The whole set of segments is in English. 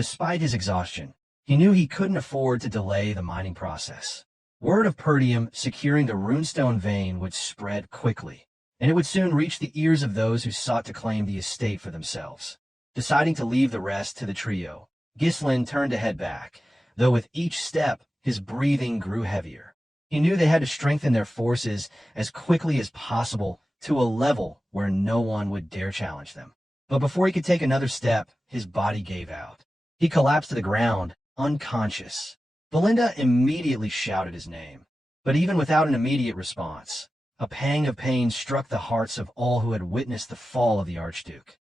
Despite his exhaustion, he knew he couldn't afford to delay the mining process. Word of Perdium securing the runestone vein would spread quickly, and it would soon reach the ears of those who sought to claim the estate for themselves. Deciding to leave the rest to the trio, Ghislain turned to head back, though with each step his breathing grew heavier. He knew they had to strengthen their forces as quickly as possible to a level where no one would dare challenge them. But before he could take another step, his body gave out. He collapsed to the ground, unconscious. Belinda immediately shouted his name, but even without an immediate response, a pang of pain struck the hearts of all who had witnessed the fall of the Archduke.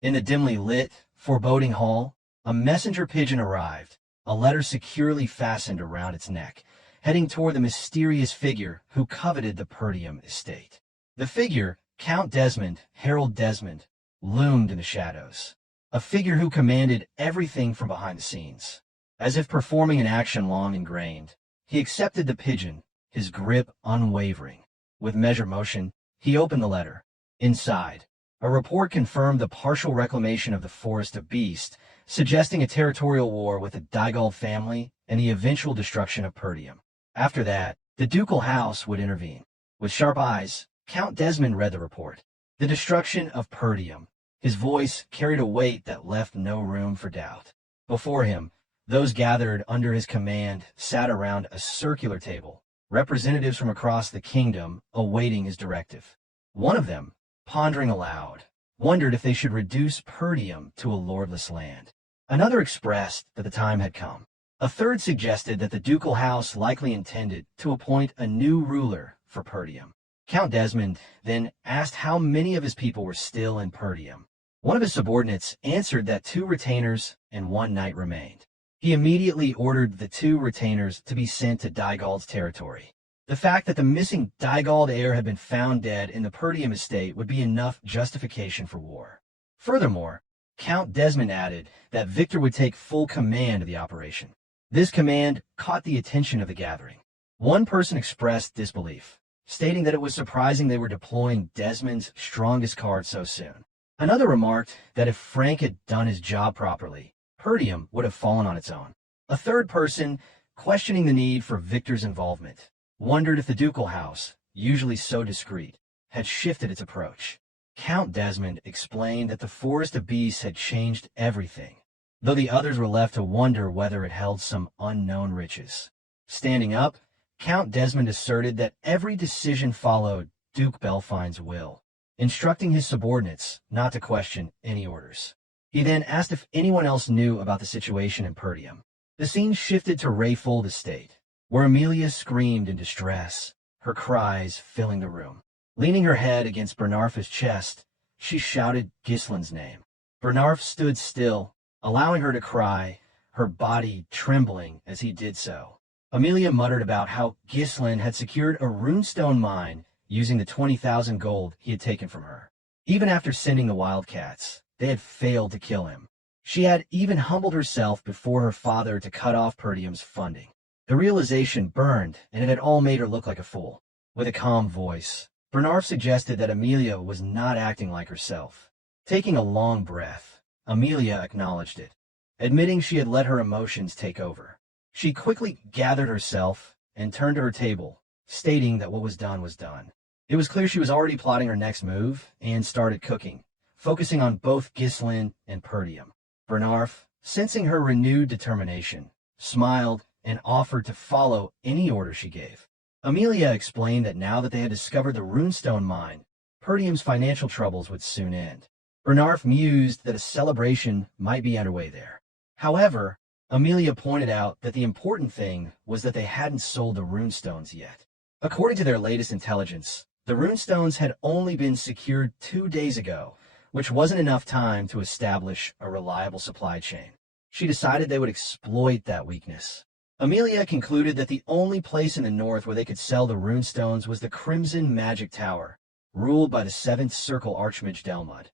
In the dimly lit, foreboding hall, a messenger pigeon arrived, a letter securely fastened around its neck, heading toward the mysterious figure who coveted the Perdium estate. The figure, Count Desmond, Harold Desmond, loomed in the shadows, a figure who commanded everything from behind the scenes. As if performing an action long ingrained, he accepted the pigeon, his grip unwavering. With measured motion, he opened the letter. Inside, a report confirmed the partial reclamation of the Forest of Beast, suggesting a territorial war with the Dygald family and the eventual destruction of Perdium. After that, the ducal house would intervene. With sharp eyes, Count Desmond read the report. The destruction of Perdium. His voice carried a weight that left no room for doubt. Before him, those gathered under his command sat around a circular table, representatives from across the kingdom awaiting his directive. One of them, pondering aloud, wondered if they should reduce Perdium to a lordless land. Another expressed that the time had come. A third suggested that the ducal house likely intended to appoint a new ruler for Perdium. Count Desmond then asked how many of his people were still in Perdium. One of his subordinates answered that 2 retainers and 1 knight remained. He immediately ordered the 2 retainers to be sent to Dygald's territory. The fact that the missing Dygald heir had been found dead in the Perdium estate would be enough justification for war. Furthermore, Count Desmond added that Victor would take full command of the operation. This command caught the attention of the gathering. One person expressed disbelief, stating that it was surprising they were deploying Desmond's strongest card so soon. Another remarked that if Frank had done his job properly, Perdium would have fallen on its own. A third person, questioning the need for Victor's involvement, wondered if the ducal house, usually so discreet, had shifted its approach. Count Desmond explained that the Forest of Beasts had changed everything, though the others were left to wonder whether it held some unknown riches. Standing up, Count Desmond asserted that every decision followed Duke Belfine's will, instructing his subordinates not to question any orders. He then asked if anyone else knew about the situation in Perdium. The scene shifted to Rayfold Estate, where Amelia screamed in distress, her cries filling the room. Leaning her head against Bernarfa's chest, she shouted Ghislain's name. Bernarf stood still, allowing her to cry, her body trembling as he did so. Amelia muttered about how Ghislain had secured a runestone mine using the 20,000 gold he had taken from her. Even after sending the wildcats, they had failed to kill him. She had even humbled herself before her father to cut off Perdium's funding. The realization burned, and it had all made her look like a fool. With a calm voice, Bernarf suggested that Amelia was not acting like herself. Taking a long breath, Amelia acknowledged it, admitting she had let her emotions take over. She quickly gathered herself and turned to her table, stating that what was done was done. It was clear she was already plotting her next move and started cooking, focusing on both Ghislain and Perdium. Bernarf, sensing her renewed determination, smiled and offered to follow any order she gave. Amelia explained that now that they had discovered the runestone mine, Perdium's financial troubles would soon end. Bernarf mused that a celebration might be underway there. However, Amelia pointed out that the important thing was that they hadn't sold the runestones yet. According to their latest intelligence, the runestones had only been secured 2 days ago, which wasn't enough time to establish a reliable supply chain. She decided they would exploit that weakness. Amelia concluded that the only place in the north where they could sell the runestones was the Crimson Magic Tower, ruled by the 7th Circle Archmage Delmud,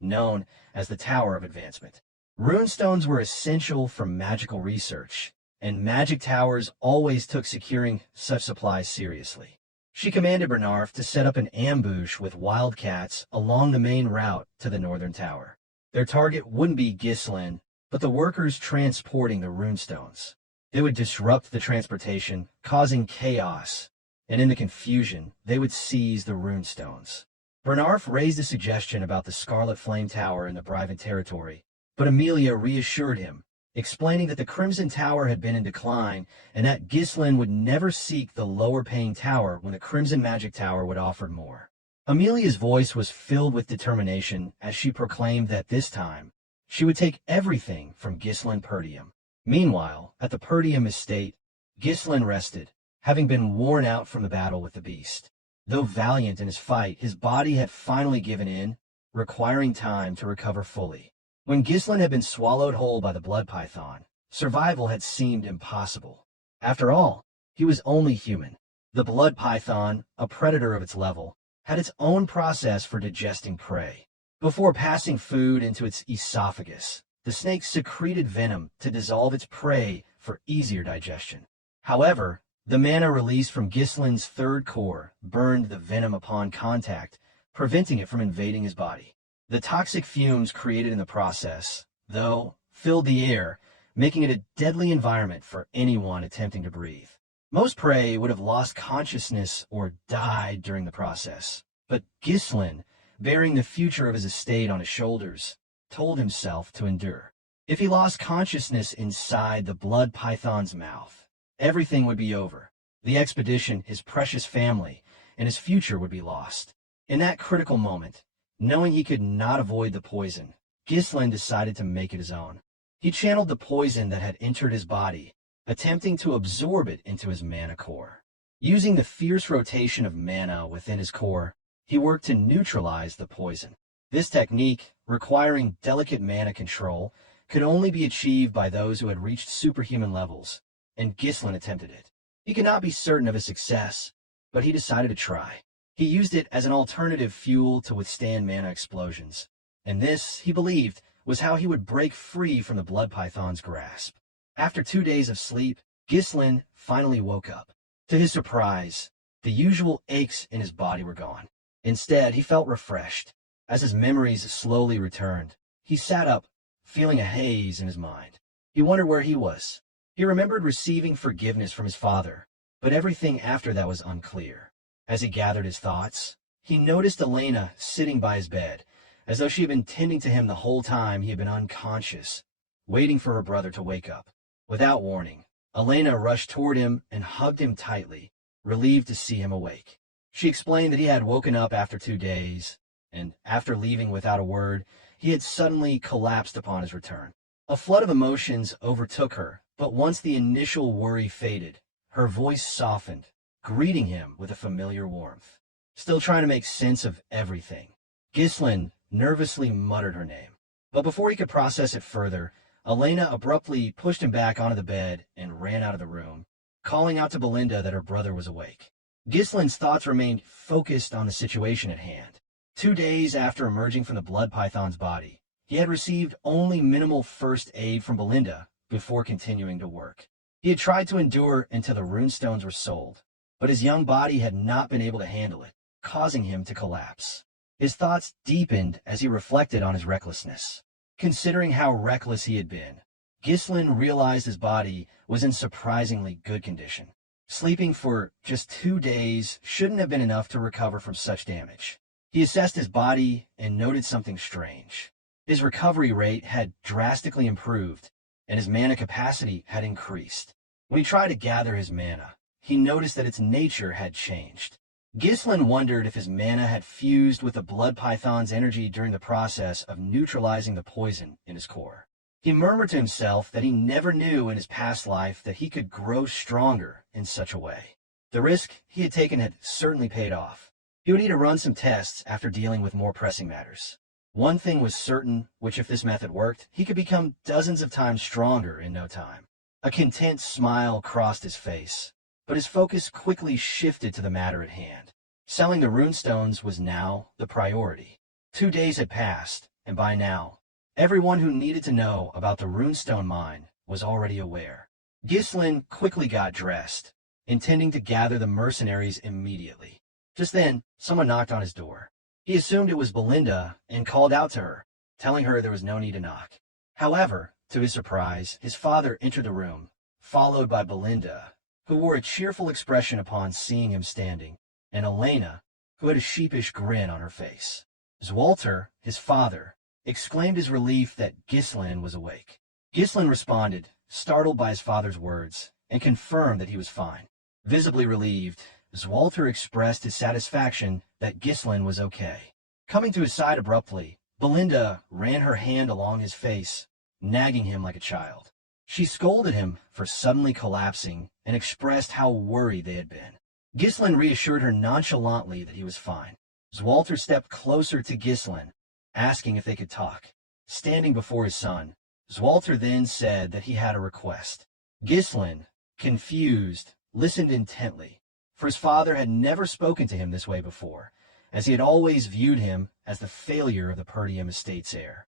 known as the Tower of Advancement. Runestones were essential for magical research, and magic towers always took securing such supplies seriously. She commanded Bernarf to set up an ambush with wildcats along the main route to the northern tower. Their target wouldn't be Ghislain but the workers transporting the runestones. They would disrupt the transportation, causing chaos, and in the confusion, they would seize the runestones. Bernarf raised a suggestion about the Scarlet Flame Tower in the Bryven territory, but Amelia reassured him, explaining that the Crimson Tower had been in decline and that Ghislain would never seek the lower-paying tower when the Crimson Magic Tower would offer more. Amelia's voice was filled with determination as she proclaimed that this time, she would take everything from Ghislain Perdium. Meanwhile, at the Perdium estate, Ghislain rested, having been worn out from the battle with the beast. Though valiant in his fight, his body had finally given in, requiring time to recover fully. When Ghislain had been swallowed whole by the blood python, survival had seemed impossible. After all, he was only human. The blood python, a predator of its level, had its own process for digesting prey. Before passing food into its esophagus, the snake secreted venom to dissolve its prey for easier digestion. However, the mana released from Ghislain's third core burned the venom upon contact, preventing it from invading his body. The toxic fumes created in the process, though, filled the air, making it a deadly environment for anyone attempting to breathe. Most prey would have lost consciousness or died during the process, but Ghislain, bearing the future of his estate on his shoulders, told himself to endure. If he lost consciousness inside the blood python's mouth, everything would be over. The expedition, his precious family, and his future would be lost. In that critical moment, knowing he could not avoid the poison, Ghislain decided to make it his own. He channeled the poison that had entered his body, attempting to absorb it into his mana core. Using the fierce rotation of mana within his core, he worked to neutralize the poison. This technique, requiring delicate mana control, could only be achieved by those who had reached superhuman levels, and Ghislain attempted it. He could not be certain of his success, but he decided to try. He used it as an alternative fuel to withstand mana explosions, and this, he believed, was how he would break free from the blood python's grasp. After 2 days of sleep, Ghislain finally woke up. To his surprise, the usual aches in his body were gone. Instead, he felt refreshed. As his memories slowly returned, he sat up, feeling a haze in his mind. He wondered where he was. He remembered receiving forgiveness from his father, but everything after that was unclear. As he gathered his thoughts, he noticed Elena sitting by his bed, as though she had been tending to him the whole time he had been unconscious, waiting for her brother to wake up. Without warning, Elena rushed toward him and hugged him tightly, relieved to see him awake. She explained that he had woken up after 2 days, and after leaving without a word, he had suddenly collapsed upon his return. A flood of emotions overtook her, but once the initial worry faded, her voice softened, greeting him with a familiar warmth. Still trying to make sense of everything, Ghislain nervously muttered her name. But before he could process it further, Elena abruptly pushed him back onto the bed and ran out of the room, calling out to Belinda that her brother was awake. Ghislain's thoughts remained focused on the situation at hand. 2 days after emerging from the blood python's body, he had received only minimal first aid from Belinda before continuing to work. He had tried to endure until the runestones were sold, but his young body had not been able to handle it, causing him to collapse. His thoughts deepened as he reflected on his recklessness. Considering how reckless he had been, Ghislain realized his body was in surprisingly good condition. Sleeping for just 2 days shouldn't have been enough to recover from such damage. He assessed his body and noted something strange. His recovery rate had drastically improved, and his mana capacity had increased. When he tried to gather his mana, he noticed that its nature had changed. Ghislain wondered if his mana had fused with the blood python's energy during the process of neutralizing the poison in his core. He murmured to himself that he never knew in his past life that he could grow stronger in such a way. The risk he had taken had certainly paid off. He would need to run some tests after dealing with more pressing matters. One thing was certain, which if this method worked, he could become dozens of times stronger in no time. A content smile crossed his face, but his focus quickly shifted to the matter at hand. Selling the runestones was now the priority. 2 days had passed, and by now, everyone who needed to know about the runestone mine was already aware. Ghislain quickly got dressed, intending to gather the mercenaries immediately. Just then, someone knocked on his door. He assumed it was Belinda and called out to her, telling her there was no need to knock. However, To his surprise, his father entered the room, followed by Belinda, who wore a cheerful expression upon seeing him standing, and Elena, who had a sheepish grin on her face. Zwalter, his father, exclaimed his relief that Ghislain was awake. Ghislain responded, startled by his father's words, and confirmed that he was fine. Visibly relieved, Zwalter expressed his satisfaction that Ghislain was okay. Coming to his side abruptly, Belinda ran her hand along his face, nagging him like a child. She scolded him for suddenly collapsing and expressed how worried they had been. Ghislain reassured her nonchalantly that he was fine. Zwalter stepped closer to Ghislain, asking if they could talk. Standing before his son, Zwalter then said that he had a request. Ghislain, confused, listened intently, for his father had never spoken to him this way before, as he had always viewed him as the failure of the Perdium estate's heir.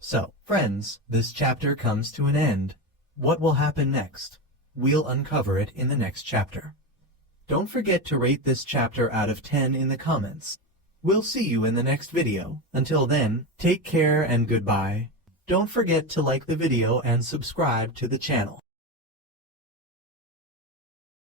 So, friends, this chapter comes to an end. What will happen next? We'll uncover it in the next chapter. Don't forget to rate this chapter out of 10 in the comments. We'll see you in the next video. Until then, take care and goodbye. Don't forget to like the video and subscribe to the channel.